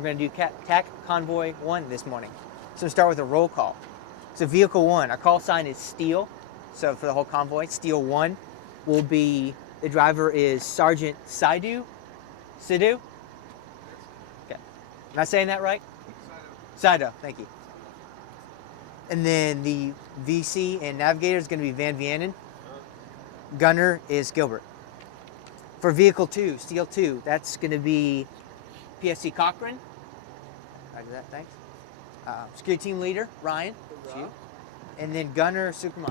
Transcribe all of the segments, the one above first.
we're going to do TAC Convoy 1 this morning. So we'll start with a roll call. So Vehicle 1, our call sign is Steel. So for the whole convoy, Steel 1 will be, the driver is Sergeant Sidhu. Okay. Am I saying that right? Sidhu, thank you. And then the VC and navigator is going to be Van Vianen. Gunner is Gilbert. For Vehicle 2, Steel 2, that's going to be PFC Cochran. Roger that, thanks. Security team leader, Ryan. And then Gunner Sukumani.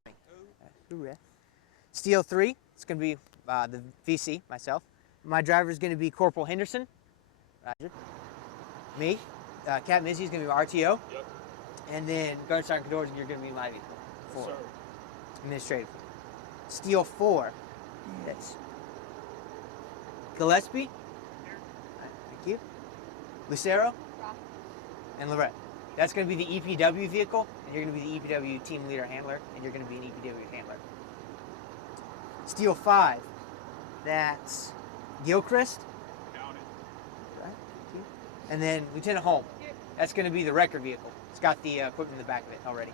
Steel 3, it's going to be the VC, myself. My driver is going to be Corporal Henderson. Roger. Me. Captain Izzy is going to be my RTO. Yep. And then Guard Sergeant Cador, you're going to be my vehicle. 4. Sir. Administrative. Steel 4, that's Gillespie. Right, thank you. Lucero. And Lorette. That's going to be the EPW vehicle, and you're going to be the EPW team leader handler, and you're going to be an EPW handler. Steel 5, that's Gilchrist. Got it. Right, thank you. And then Lieutenant Holm. That's going to be the wrecker vehicle. It's got the equipment in the back of it already.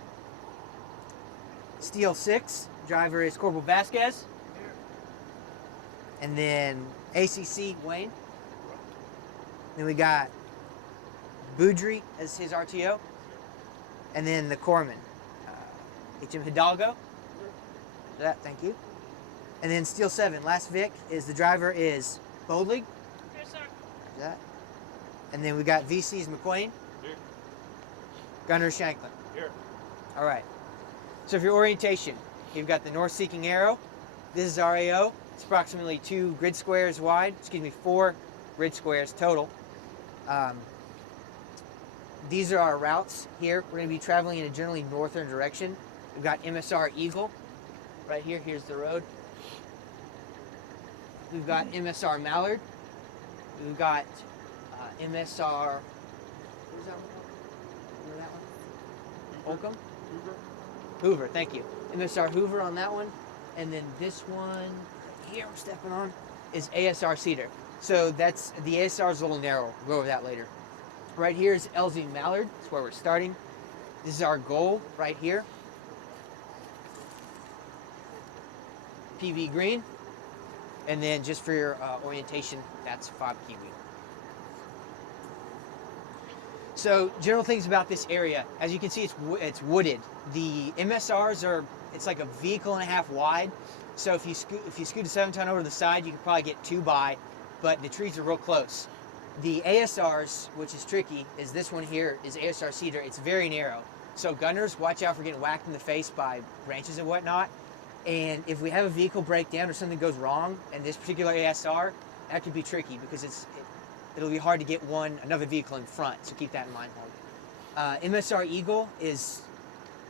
Steel 6, driver is Corporal Vasquez. And then ACC Wayne. Then we got Boudry as his RTO. And then the corpsman, HM Hidalgo. That, thank you. And then Steel 7, last Vic, is the driver is Bodlig. Yes, sir. That. And then we got VC's McQueen. Here. Gunner Shanklin. Here. All right. So for your orientation, you've got the north-seeking arrow. This is RAO. It's approximately 2 grid squares wide. 4 grid squares total. These are our routes here. We're going to be traveling in a generally northern direction. We've got MSR Eagle right here. Here's the road. We've got MSR Mallard. We've got MSR. What was that one? Remember that one? Holcomb? Hoover, thank you. MSR Hoover on that one. And then this one right here we're stepping on is ASR Cedar. So that's, the ASR is a little narrow. We'll go over that later. Right here is LZ Mallard. That's where we're starting. This is our goal right here. PV Green. And then just for your orientation, that's 5 Kiwi. So general things about this area, as you can see, it's wooded. The MSRs are, it's like a vehicle and a half wide. So if you scoot a 7-ton over to the side, you can probably get 2 by, but the trees are real close. The ASRs, which is tricky, is this one here, is ASR Cedar. It's very narrow. So gunners, watch out for getting whacked in the face by branches and whatnot. And if we have a vehicle breakdown or something goes wrong, and this particular ASR, that could be tricky because it'll be hard to get another vehicle in front. So keep that in mind. MSR Eagle is,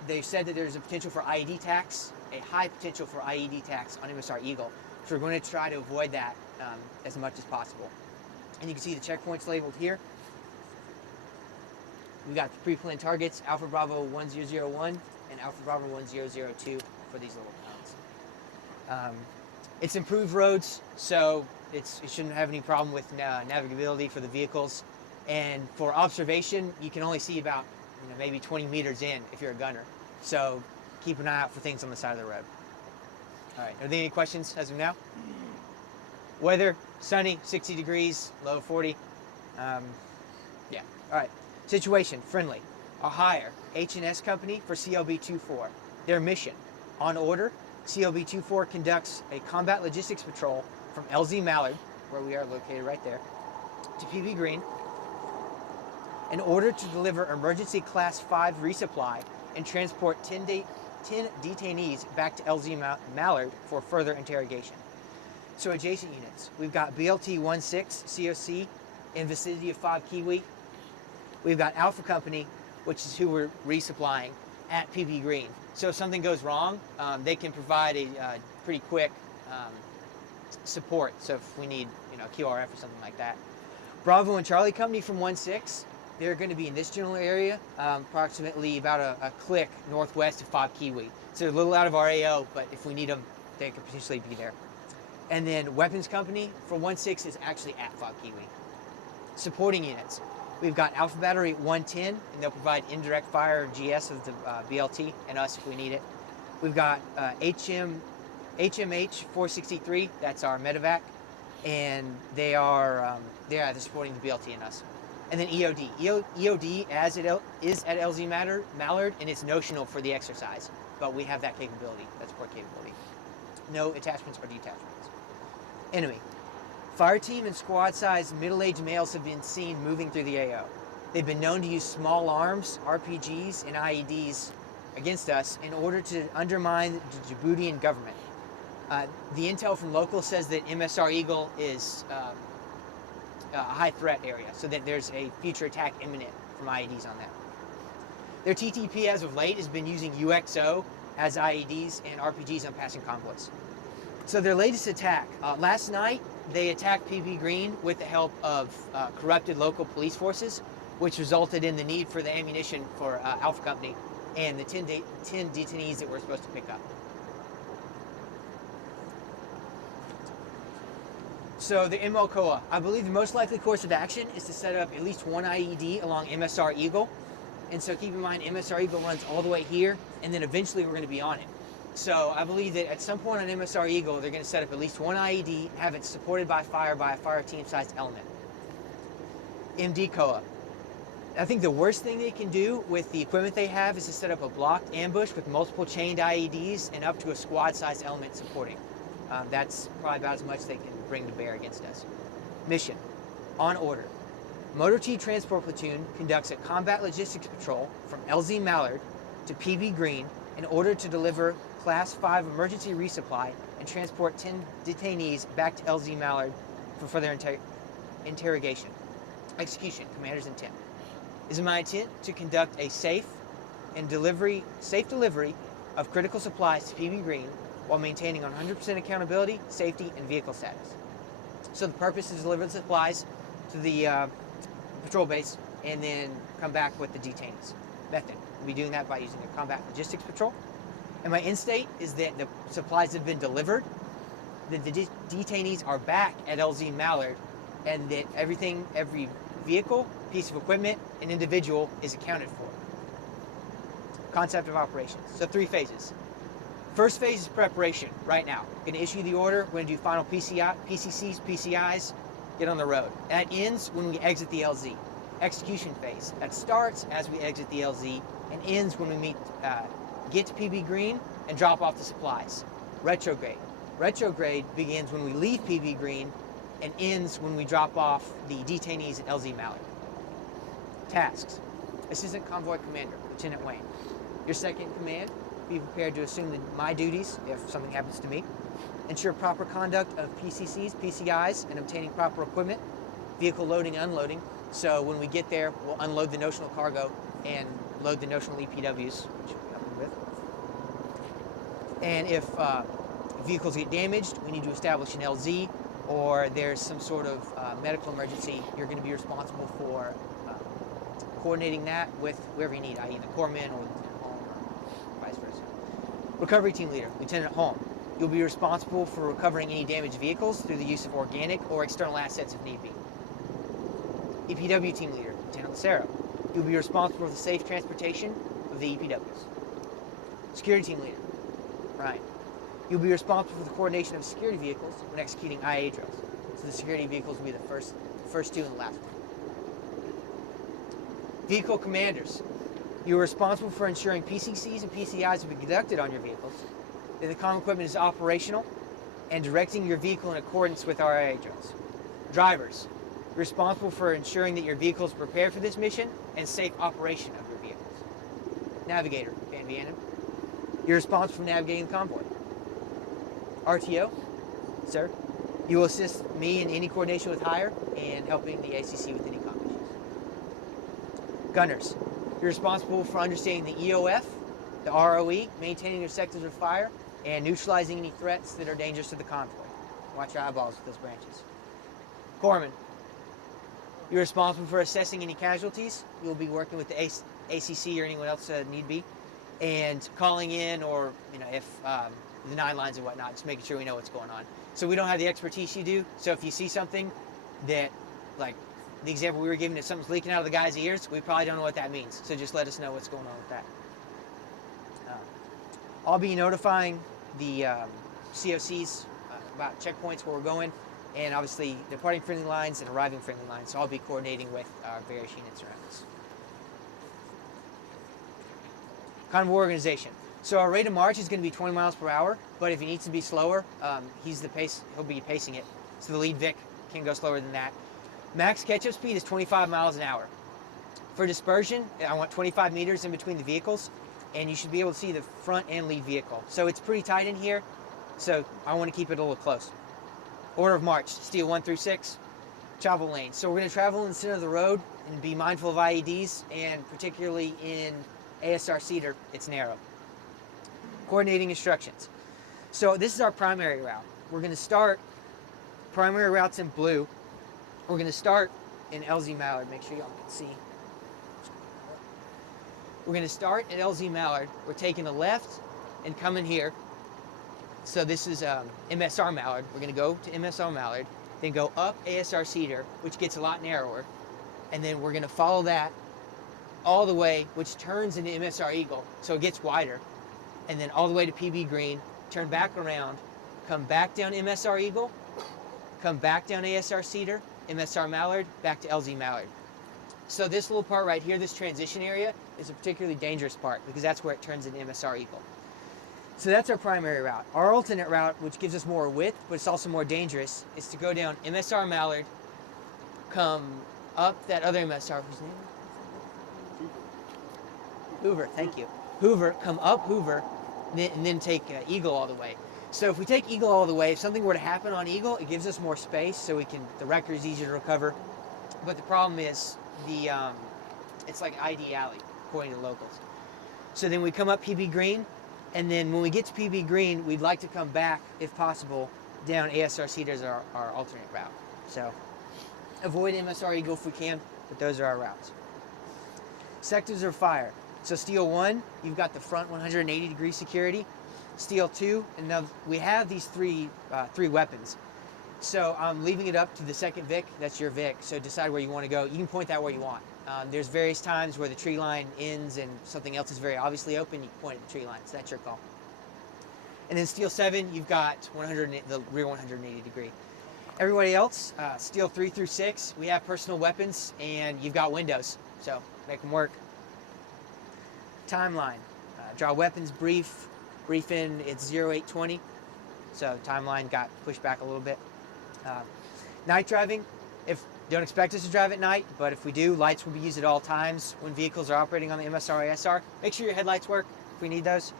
they said that there's a potential for IED tax, a high potential for IED tax on MSR Eagle. So we're going to try to avoid that as much as possible. And you can see the checkpoints labeled here. We got the pre-planned targets, Alpha Bravo 1001 and Alpha Bravo 1002 for these little towns. It's improved roads, so it shouldn't have any problem with navigability for the vehicles. And for observation, you can only see about maybe 20 meters in if you're a gunner. So keep an eye out for things on the side of the road. All right, are there any questions as of now? Weather, sunny, 60 degrees, low 40. Yeah, all right. Situation, friendly. A hire, H&S Company for CLB-24. Their mission, on order, CLB-24 conducts a combat logistics patrol from LZ Mallard, where we are located right there, to PB Green, in order to deliver emergency class 5 resupply and transport 10 detainees back to LZ Mallard for further interrogation. So adjacent units, we've got BLT-16 COC in vicinity of 5 Kiwi. We've got Alpha Company, which is who we're resupplying at PB Green. So if something goes wrong, they can provide a pretty quick support. So if we need QRF or something like that. Bravo and Charlie Company from 1-6, they're going to be in this general area, approximately about a click northwest of 5 Kiwi. So they're a little out of RAO, but if we need them, they could potentially be there. And then Weapons Company for 1-6 is actually at 5 Kiwi. Supporting units. We've got Alpha Battery 110, and they'll provide indirect fire GS of the BLT and us if we need it. We've got HMH 463, that's our medevac, and they're supporting the BLT and us. And then EOD. EOD as it is at LZ Mallard, and it's notional for the exercise, but we have that capability, that support capability. No attachments or detachments. Enemy. Fire team and squad-sized middle-aged males have been seen moving through the AO. They've been known to use small arms, RPGs, and IEDs against us in order to undermine the Djiboutian government. The intel from local says that MSR Eagle is a high threat area, so that there's a future attack imminent from IEDs on that. Their TTP as of late has been using UXO as IEDs and RPGs on passing convoys. So their latest attack, last night they attacked PB Green with the help of corrupted local police forces, which resulted in the need for the ammunition for Alpha Company and the 10 detainees that we're supposed to pick up. So the MLCOA, I believe the most likely course of action is to set up at least one IED along MSR Eagle. And so keep in mind, MSR Eagle runs all the way here, and then eventually we're going to be on it. So I believe that at some point on MSR Eagle, they're going to set up at least one IED, have it supported by a fire team-sized element. MD COA. I think the worst thing they can do with the equipment they have is to set up a blocked ambush with multiple chained IEDs and up to a squad-sized element supporting. That's probably about as much they can bring to bear against us. Mission. On order. Motor T Transport Platoon conducts a combat logistics patrol from LZ Mallard to PB Green in order to deliver Class 5 emergency resupply and transport 10 detainees back to LZ Mallard for further interrogation. Execution. Commander's intent. It is my intent to conduct a safe delivery of critical supplies to PB Green while maintaining 100% accountability, safety, and vehicle status. So the purpose is to deliver the supplies to the patrol base and then come back with the detainees. Method. We'll be doing that by using a combat logistics patrol. And my end state is that the supplies have been delivered, that the detainees are back at LZ Mallard, and that every vehicle, piece of equipment, and individual is accounted for. Concept of operations. So 3 phases. First phase is preparation right now. Going to issue the order. We're going to do final PCCs, PCIs, get on the road. That ends when we exit the LZ. Execution phase. That starts as we exit the LZ and ends when we get to PB Green and drop off the supplies. Retrograde. Retrograde begins when we leave PB Green and ends when we drop off the detainees at LZ Mallard. Tasks. Assistant Convoy Commander, Lieutenant Wayne. Your second in command, be prepared to assume my duties if something happens to me. Ensure proper conduct of PCCs, PCIs, and obtaining proper equipment. Vehicle loading and unloading. So when we get there, we'll unload the notional cargo and load the notional EPWs, which we'll be helping with. And if vehicles get damaged, we need to establish an LZ, or there's some sort of medical emergency, you're going to be responsible for coordinating that with whoever you need, i.e. the corpsman or Lieutenant Holm, or vice versa. Recovery Team Leader, Lieutenant Holm. You'll be responsible for recovering any damaged vehicles through the use of organic or external assets if need be. EPW Team Leader, Lieutenant Lucero. You'll be responsible for the safe transportation of the EPWs. Security Team Leader, Ryan. You'll be responsible for the coordination of security vehicles when executing IA drills. So the security vehicles will be the first 2 and the last one. Vehicle Commanders. You are responsible for ensuring PCCs and PCIs will be conducted on your vehicles, that the comm equipment is operational, and directing your vehicle in accordance with our IA drills. Drivers. You're responsible for ensuring that your vehicle is prepared for this mission and safe operation of your vehicles. Navigator, Van Vianen. You're responsible for navigating the convoy. RTO, sir. You will assist me in any coordination with hire and helping the ACC with any comm issues. Gunners. You're responsible for understanding the EOF, the ROE, maintaining your sectors of fire, and neutralizing any threats that are dangerous to the convoy. Watch your eyeballs with those branches. Corpsman. You're responsible for assessing any casualties. You'll be working with the ACC or anyone else need be, and calling in or if the 9 lines and whatnot, just making sure we know what's going on. So we don't have the expertise you do. So if you see something that the example we were giving, if something's leaking out of the guy's ears, we probably don't know what that means. So just let us know what's going on with that. I'll be notifying the COCs about checkpoints where we're going, and obviously departing friendly lines and arriving friendly lines. So I'll be coordinating with our various units around us. Convoy organization. So our rate of march is going to be 20 miles per hour, but if he needs to be slower, he'll be pacing it. So the lead Vic can go slower than that. Max catch-up speed is 25 miles an hour. For dispersion, I want 25 meters in between the vehicles, and you should be able to see the front and lead vehicle. So it's pretty tight in here, so I want to keep it a little close. Order of march, steel 1 through 6, travel lanes. So we're going to travel in the center of the road and be mindful of IEDs, and particularly in ASR Cedar, it's narrow. Coordinating instructions. So this is our primary route. We're going to start, primary route's in blue. We're going to start in LZ Mallard. Make sure y'all can see. We're going to start at LZ Mallard. We're taking a left and coming here. So this is MSR Mallard. We're going to go to MSR Mallard, then go up ASR Cedar, which gets a lot narrower. And then we're going to follow that all the way, which turns into MSR Eagle. So it gets wider. And then all the way to PB Green, turn back around, come back down MSR Eagle, come back down ASR Cedar, MSR Mallard, back to LZ Mallard. So this little part right here, this transition area, is a particularly dangerous part because that's where it turns into MSR Eagle. So that's our primary route. Our alternate route, which gives us more width, but it's also more dangerous, is to go down MSR Mallard, come up that other MSR, whose name? Hoover, thank you. Hoover, come up Hoover, and then take Eagle all the way. So if we take Eagle all the way, if something were to happen on Eagle, it gives us more space, so the wrecker is easier to recover. But the problem is it's like ID Alley, according to locals. So then we come up PB Green, and then when we get to PB Green, we'd like to come back, if possible, down ASR Cedar as our alternate route. So avoid MSR Eagle if we can, but those are our routes. Sectors of fire. So steel 1, you've got the front 180-degree security. Steel 2, and now we have these three weapons. So I'm leaving it up to the second Vic. That's your Vic. So decide where you want to go. You can point that where you want. There's various times where the tree line ends and something else is very obviously open. You can point at the tree line. So that's your call. And then steel 7, you've got the rear 180 degree. Everybody else, steel 3 through 6, we have personal weapons and you've got windows. So make them work. Timeline. Draw weapons brief in, it's 0820. So timeline got pushed back a little bit. Night driving, don't expect us to drive at night, but if we do, lights will be used at all times when vehicles are operating on the MSR ASR. Make sure your headlights work if we need those.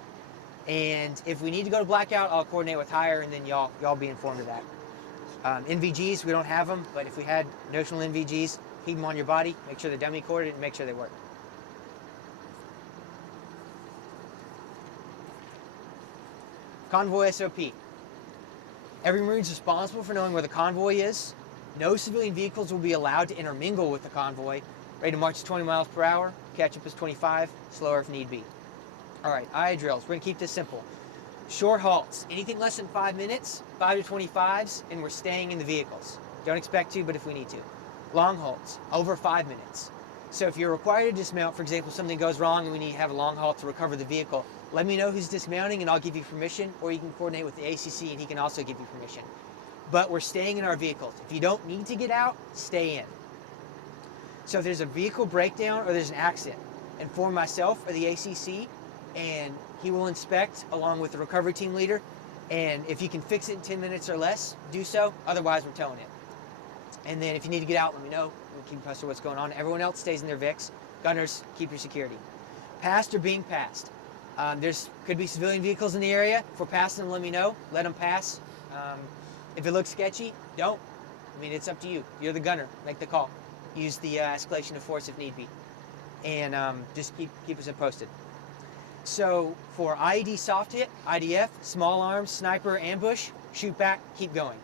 And if we need to go to blackout, I'll coordinate with higher and then y'all be informed of that. NVGs, we don't have them, but if we had notional NVGs, keep them on your body, make sure they're dummy corded and make sure they work. Convoy SOP. Every Marine is responsible for knowing where the convoy is. No civilian vehicles will be allowed to intermingle with the convoy. Rate of march is 20 miles per hour. Catch-up is 25. Slower if need be. All right, IA drills. We're going to keep this simple. Short halts. Anything less than 5 minutes, 5 to 25s, and we're staying in the vehicles. Don't expect to, but if we need to. Long halts. Over 5 minutes. So if you're required to dismount, for example, something goes wrong and we need to have a long halt to recover the vehicle, let me know who's dismounting and I'll give you permission, or you can coordinate with the ACC and he can also give you permission. But we're staying in our vehicles. If you don't need to get out, stay in. So if there's a vehicle breakdown or there's an accident, inform myself or the ACC and he will inspect along with the recovery team leader. And if you can fix it in 10 minutes or less, do so. Otherwise, we're towing it. And then if you need to get out, let me know. We'll keep you posted what's going on. Everyone else stays in their VICs. Gunners, keep your security. Passed or being passed. Could be civilian vehicles in the area. If we're passing them, let me know. Let them pass. If it looks sketchy, don't. I mean, it's up to you. You're the gunner. Make the call. Use the escalation of force if need be. And just keep us posted. So for IED soft hit, IDF, small arms, sniper, ambush, shoot back, keep going.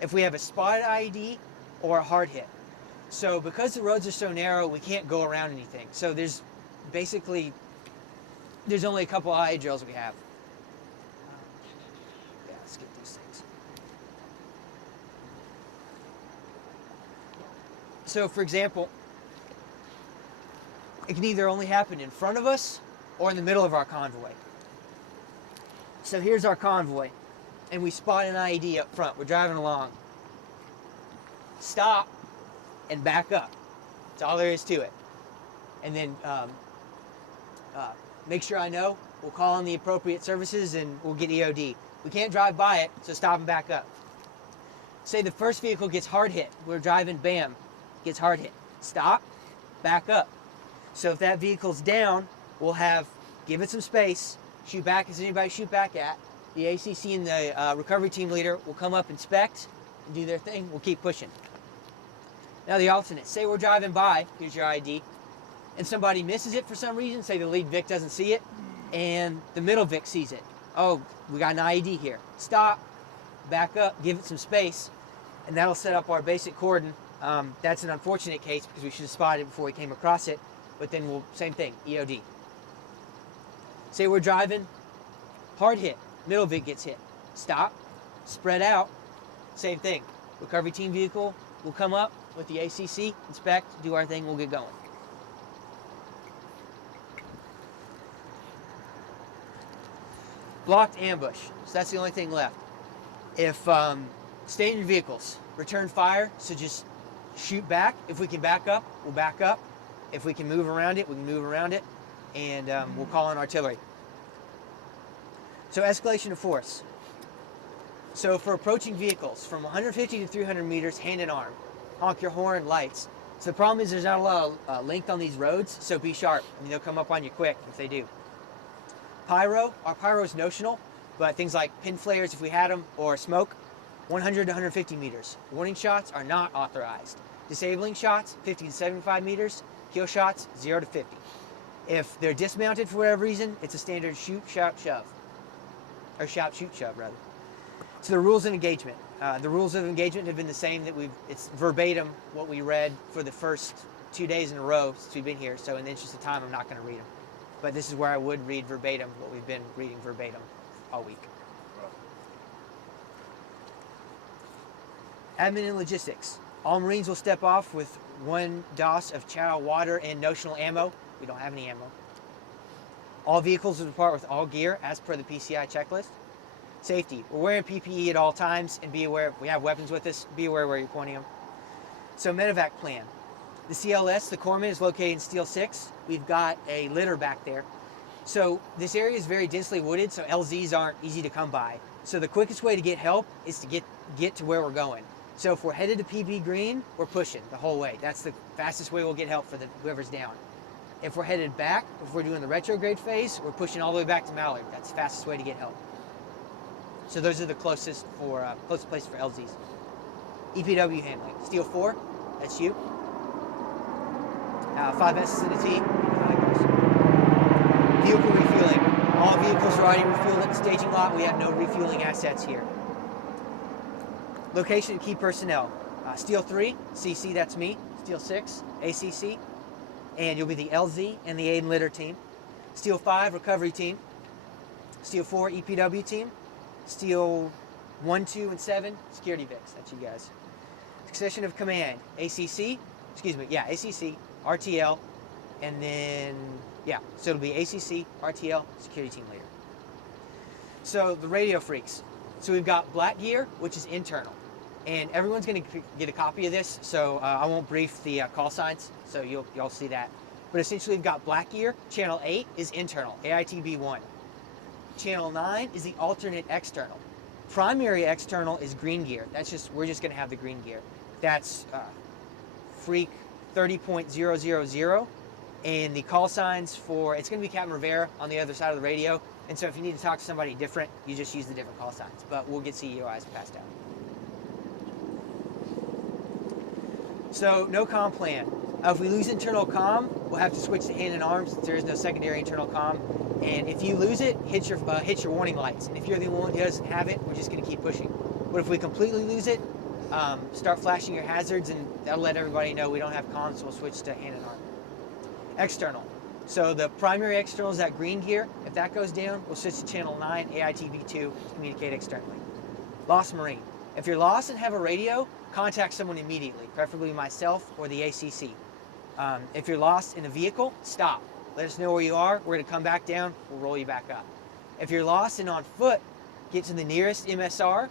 If we have a spotted IED or a hard hit. So because the roads are so narrow, we can't go around anything. So there's only a couple IA drills we have. Yeah, let's get these things. So for example, it can either only happen in front of us or in the middle of our convoy. So here's our convoy, and we spot an IED up front. We're driving along. Stop and back up. That's all there is to it. And then make sure I know. We'll call on the appropriate services and we'll get EOD. We can't drive by it, so stop and back up. Say the first vehicle gets hard hit. We're driving, bam, gets hard hit. Stop, back up. So if that vehicle's down, we'll give it some space, shoot back as anybody shoot back at. The ACC and the recovery team leader will come up, inspect, and do their thing. We'll keep pushing. Now the alternate. Say we're driving by, here's your ID, and somebody misses it for some reason. Say the lead Vic doesn't see it, and the middle Vic sees it. Oh, we got an IED here. Stop, back up, give it some space, and that'll set up our basic cordon. That's an unfortunate case because we should have spotted it before we came across it, but then same thing, EOD. Say we're driving, hard hit, middle Vic gets hit. Stop, spread out, same thing. Recovery team vehicle will come up with the ACC, inspect, do our thing, we'll get going. Blocked ambush, so that's the only thing left. If, stay in your vehicles, return fire, so just shoot back. If we can back up, we'll back up. If we can move around it, we can move around it, and we'll call on artillery. So escalation of force. So for approaching vehicles, from 150 to 300 meters, hand and arm. Honk your horn, lights. So the problem is there's not a lot of length on these roads, so be sharp. I mean, they'll come up on you quick if they do. Pyro, our pyro is notional, but things like pin flares, if we had them, or smoke, 100 to 150 meters. Warning shots are not authorized. Disabling shots, 50 to 75 meters. Kill shots, 0 to 50. If they're dismounted for whatever reason, it's a standard shoot, shout, shove. Or shout, shoot, shove, rather. So the rules of engagement. The rules of engagement have been the same that it's verbatim what we read for the first 2 days in a row since we've been here. So in the interest of time, I'm not going to read them. But this is where I would read verbatim what we've been reading verbatim all week. Admin and logistics. All Marines will step off with 1 DOS of chow, water, and notional ammo. We don't have any ammo. All vehicles will depart with all gear as per the PCI checklist. Safety. We're wearing PPE at all times, and be aware if we have weapons with us, be aware where you're pointing them. So medevac plan. The CLS, the corpsman, is located in Steel 6. We've got a litter back there. So this area is very densely wooded, so LZs aren't easy to come by. So the quickest way to get help is to get to where we're going. So if we're headed to PB Green, we're pushing the whole way. That's the fastest way we'll get help for whoever's down. If we're headed back, if we're doing the retrograde phase, we're pushing all the way back to Mallard. That's the fastest way to get help. So those are the closest places for LZs. EPW handling. Steel 4, that's you. 5 S's and a T. Vehicle refueling. All vehicles are already refueled at the staging lot. We have no refueling assets here. Location and key personnel. Steel 3, CC, that's me. Steel 6, ACC. And you'll be the LZ and the aid and litter team. Steel 5, recovery team. Steel 4, EPW team. Steel 1, 2, and 7, security Vics. That's you guys. Succession of command. ACC, RTL, and then, so it'll be ACC, RTL, security team leader. So the radio freaks. So we've got black gear, which is internal. And everyone's going to get a copy of this, so I won't brief the call signs, so you'll see that. But essentially we've got black gear. Channel 8 is internal, AITB1. Channel 9 is the alternate external. Primary external is green gear. We're just going to have the green gear. That's Freak 30.000, and the call signs it's going to be Captain Rivera on the other side of the radio, and so if you need to talk to somebody different, you just use the different call signs, but we'll get CEOIs passed out. So, no comm plan. If we lose internal comm, we'll have to switch to hand and arms since there is no secondary internal comm, and if you lose it, hit your warning lights, and if you're the only one who doesn't have it, we're just going to keep pushing. But if we completely lose it, start flashing your hazards, and that'll let everybody know we don't have comms, so we'll switch to hand and arm. External. So the primary external is that green gear. If that goes down, we'll switch to channel 9, AITB2, to communicate externally. Lost Marine. If you're lost and have a radio, contact someone immediately, preferably myself or the ACC. If you're lost in a vehicle, stop. Let us know where you are. We're going to come back down. We'll roll you back up. If you're lost and on foot, get to the nearest MSR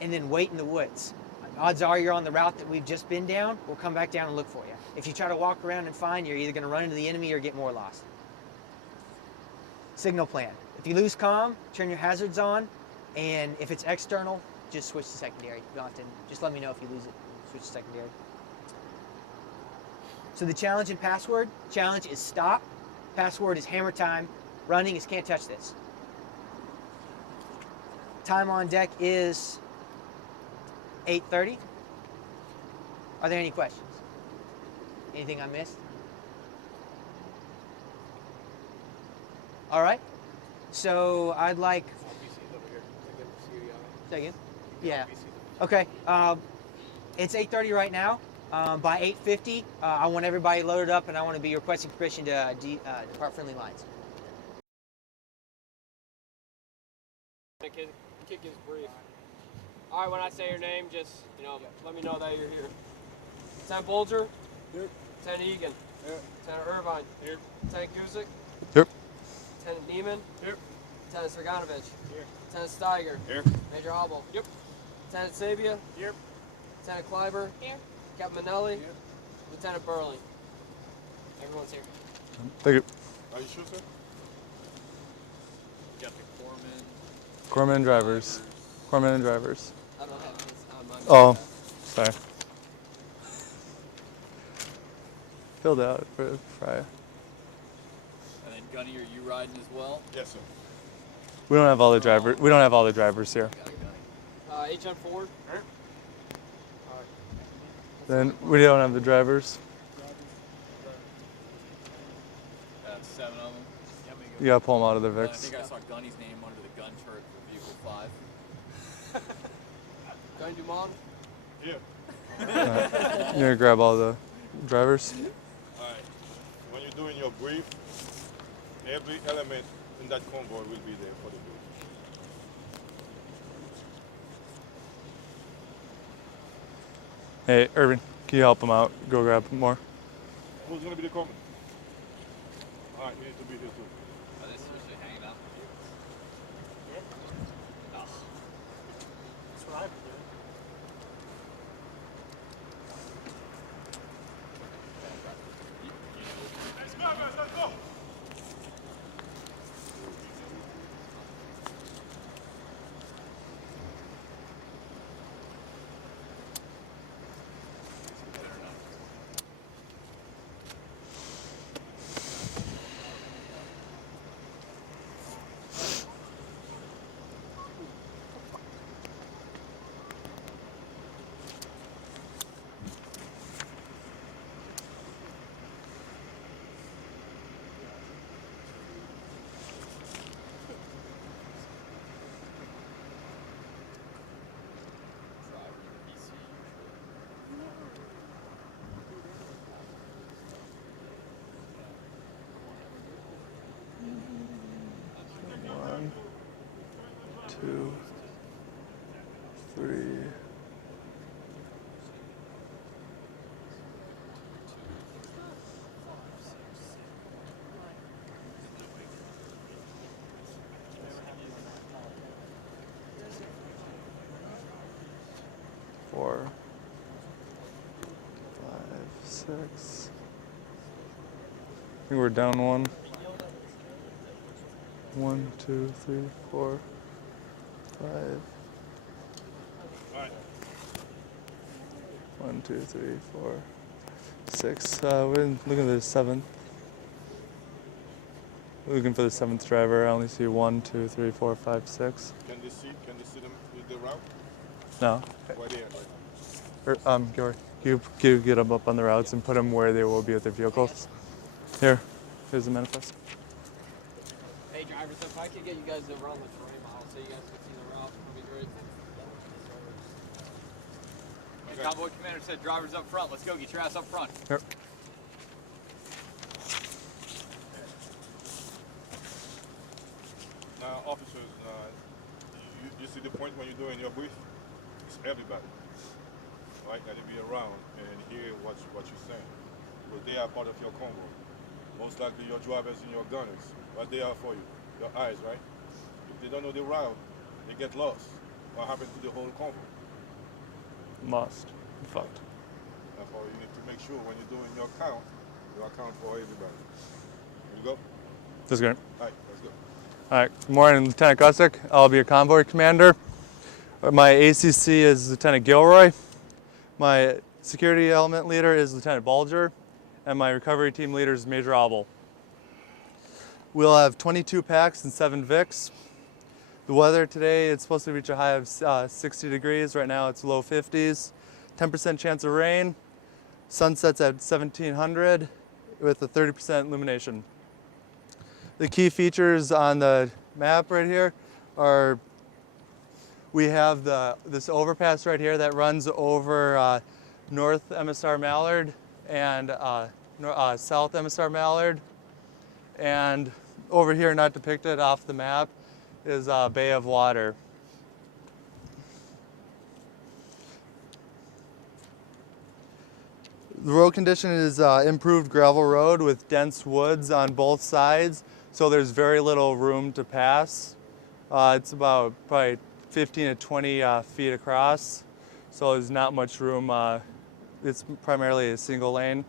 and then wait in the woods. Odds are you're on the route that we've just been down. We'll come back down and look for you. If you try to walk around and find, you're either going to run into the enemy or get more lost. Signal plan. If you lose comm, turn your hazards on, and if it's external, just switch to secondary. You don't have to, just let me know if you lose it. Switch to secondary. So the challenge and password. Challenge is stop. Password is hammer time. Running is can't touch this. Time on deck is 8:30. Are there any questions? Anything I missed? All right. So I'd like. Say again? Yeah. Okay. It's 8:30 right now. By 8:50, I want everybody loaded up, and I want to be requesting permission to depart friendly lines. Kick his brief. All right, when I say your name, just let me know that you're here. Lieutenant Bolger. Here. Lieutenant Egan. Here. Lieutenant Irvine. Here. Lieutenant Guzik. Here. Lieutenant Neiman. Here. Lieutenant Sirganovich. Here. Lieutenant Steiger. Here. Major Hobble. Yep. Lieutenant Sabia. Here. Lieutenant Kleiber. Here. Captain Manelli. Here. Lieutenant Burley. Everyone's here. Thank you. Are you sure, sir? You got the corpsman. Corpsman and drivers. Corpsman and drivers. I don't have this. Oh, sorry. Filled out for Frya. And then Gunny, are you riding as well? Yes, sir. We don't have all the drivers. We don't have all the drivers here. HN4. Then we don't have the drivers. That's 7 of them. You gotta pull them out of the I VIX. think I saw Gunny's name under the gun turret for vehicle 5. Gunny Dumont. Yeah. You gonna grab all the drivers? Alright, when you're doing your brief, every element in that convoy will be there for the brief. Hey, Irvin, can you help them out? Go grab more. Who's going to be the corpsman? Alright, you need to be here too. Are they seriously hanging out? That's what I've been doing. Let's go, guys, let's go! One, two, three. Four, 5, 6. I think we're down one. 1, 2, 3, 4, 5. Alright. 1, 2, 3, 4, 6. We're looking at the 7th. Looking for the 7th driver. I only see 1, 2, 3, 4, 5, 6. Can they see them with the route? No. Where they at right now? Gary, you get them up on the routes and put them where they will be with their vehicles. Here's the manifest. Hey drivers, if I could get you guys to run the terrain model so you guys can see the route, that'd be great. The convoy commander said drivers up front. Let's go, get your ass up front. Here. Now, officers, you see the point when you're doing your brief? It's everybody. right? Let it be around and hear what you're saying. Because they are part of your convoy. Most likely your drivers and your gunners. What they are for you? Your eyes, right? If they don't know the route, they get lost. What happened to the whole convoy? Must. Fucked. Therefore, you need to make sure when you're doing your count, you account for everybody. Here you go. That's good. All right, let's go. All right. Good morning, Lieutenant Gusick. I'll be your convoy commander. My ACC is Lieutenant Gilroy. My security element leader is Lieutenant Bulger. And my recovery team leader is Major Obel. We'll have 22 packs and 7 Vicks. The weather today, it's supposed to reach a high of 60 degrees. Right now it's low 50s. 10% chance of rain. Sunsets at 1700 with a 30% illumination. The key features on the map right here are we have this overpass right here that runs over North MSR Mallard and South MSR Mallard. And over here, not depicted off the map, is Bay of Water. The road condition is improved gravel road with dense woods on both sides, so there's very little room to pass. It's about probably 15 to 20 feet across, so there's not much room. It's primarily a single lane.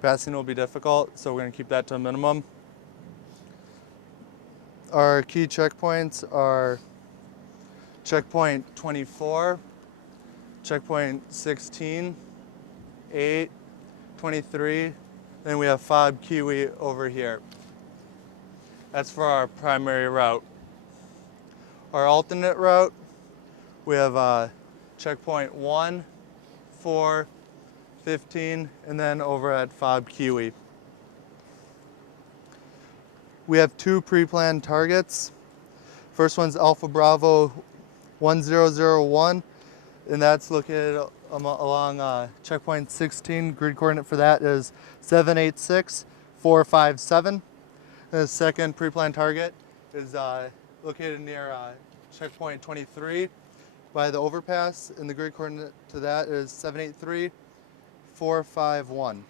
Passing will be difficult, so we're going to keep that to a minimum. Our key checkpoints are checkpoint 24, checkpoint 16, 8, 23, then we have Fob Kiwi over here. That's for our primary route. Our alternate route, we have checkpoint 1, 4, 15, and then over at Fob Kiwi. We have 2 pre-planned targets. First one's Alpha Bravo 1001, and that's located along checkpoint 16. Grid coordinate for that is 786457. And the second pre-planned target is located near checkpoint 23 by the overpass, and the grid coordinate to that is 783451.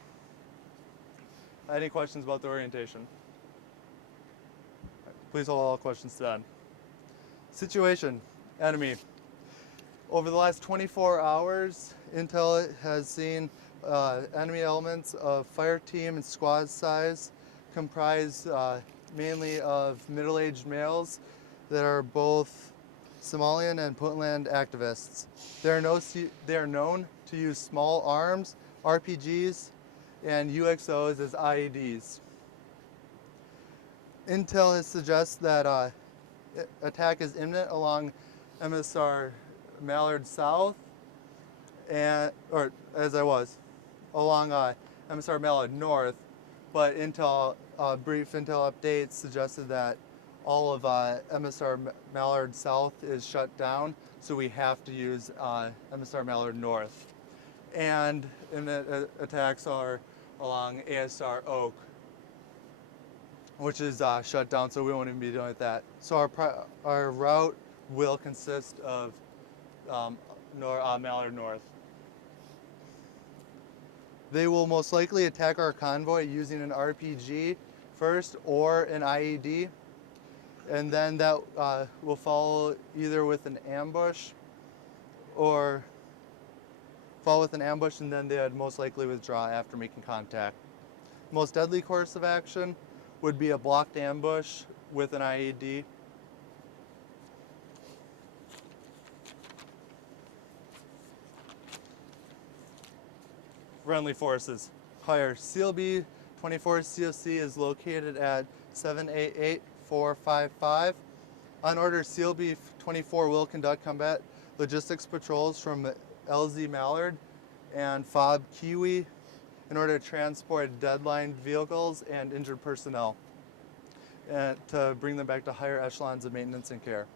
Any questions about the orientation? Please hold all questions to that. Situation, enemy. Over the last 24 hours, Intel has seen enemy elements of fire team and squad size comprised mainly of middle-aged males that are both Somalian and Puntland activists. They are known to use small arms, RPGs, and UXOs as IEDs. Intel has suggested that attack is imminent along MSR Mallard South, along MSR Mallard North, but brief Intel updates suggested that all of MSR Mallard South is shut down, so we have to use MSR Mallard North. And the attacks are along ASR Oak, which is shut down, so we won't even be doing that. So our route will consist of Mallard North. They will most likely attack our convoy using an RPG first or an IED, and then that will follow either with an ambush and then they would most likely withdraw after making contact. Most deadly course of action would be a blocked ambush with an IED. Friendly forces. Higher CLB 24 COC is located at 788455. On order, CLB 24 will conduct combat logistics patrols from LZ Mallard and Fob Kiwi in order to transport deadline vehicles and injured personnel and to bring them back to higher echelons of maintenance and care.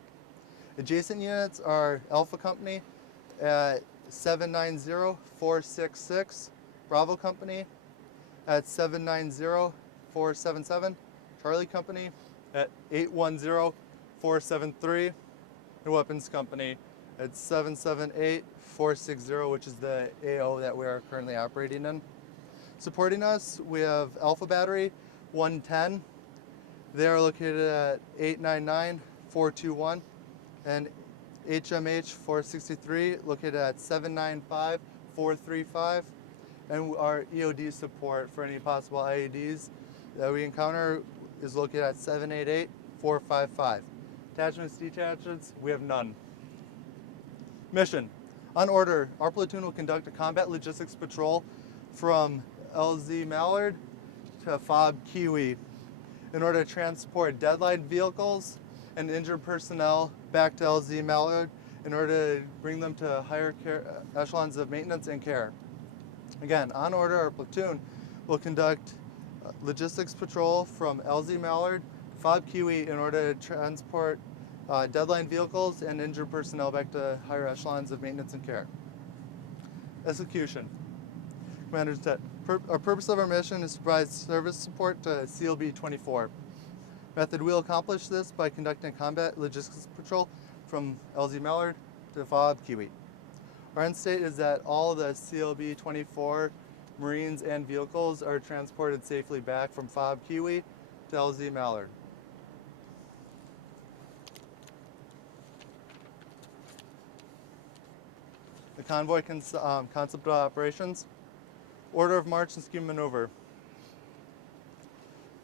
Adjacent units are Alpha Company at 790466, Bravo Company at 790477, Charlie Company at 810473, and Weapons Company at 778455. 460, which is the AO that we are currently operating in. Supporting us, we have Alpha Battery 110. They are located at 899-421, and HMH 463 located at 795-435. And our EOD support for any possible IEDs that we encounter is located at 788-455. Attachments, detachments, we have none. Mission. On order, our platoon will conduct a combat logistics patrol from LZ Mallard to FOB Kiwi in order to transport deadline vehicles and injured personnel back to LZ Mallard in order to bring them to higher echelons of maintenance and care. Again, on order, our platoon will conduct logistics patrol from LZ Mallard to FOB Kiwi in order to transport deadline vehicles and injured personnel back to higher echelons of maintenance and care. Execution. Commander Tet, our purpose of our mission is to provide service support to CLB 24. Method, we will accomplish this by conducting a combat logistics patrol from LZ Mallard to FOB Kiwi. Our end state is that all the CLB 24 Marines and vehicles are transported safely back from FOB Kiwi to LZ Mallard. The convoy concept of operations. Order of march and scheme maneuver.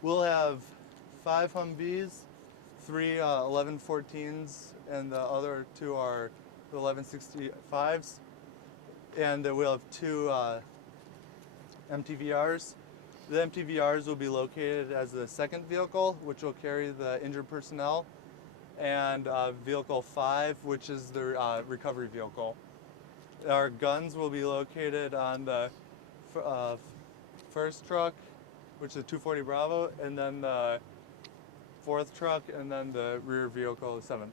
We'll have 5 Humvees, 3 1114s, and the other 2 are the 1165s. And we'll have 2 MTVRs. The MTVRs will be located as the second vehicle, which will carry the injured personnel, and vehicle 5, which is the recovery vehicle. Our guns will be located on the first truck, which is a 240 Bravo, and then the 4th truck, and then the rear vehicle 7.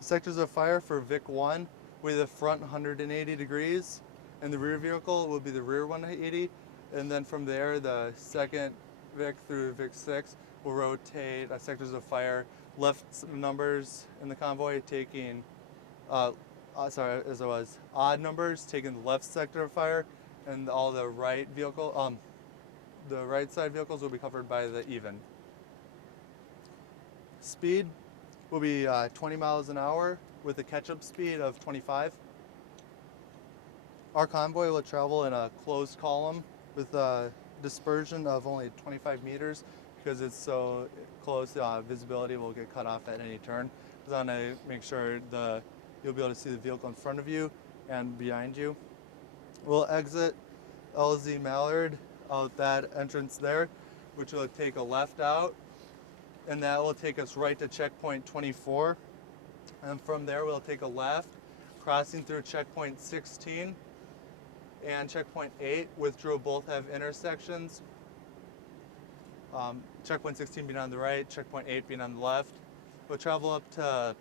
Sectors of fire for Vic 1 will be the front 180 degrees, and the rear vehicle will be the rear 180, and then from there the second Vic through Vic 6 will rotate sectors of fire. Left numbers in the convoy taking odd numbers taking the left sector of fire, and all the right vehicle, the right side vehicles will be covered by the even. Speed will be 20 miles an hour with a catch-up speed of 25. Our convoy will travel in a closed column with a dispersion of only 25 meters because it's so close, visibility will get cut off at any turn. Because I want to make sure you'll be able to see the vehicle in front of you and behind you. We'll exit LZ Mallard out that entrance there, which will take a left out, and that will take us right to checkpoint 24. And from there we'll take a left, crossing through checkpoint 16 and checkpoint 8, which will both have intersections. Checkpoint 16 being on the right, checkpoint 8 being on the left. We'll travel up to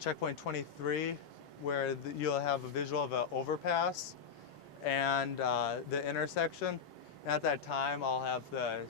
checkpoint 23, where you'll have a visual of an overpass and the intersection. And at that time, I'll have the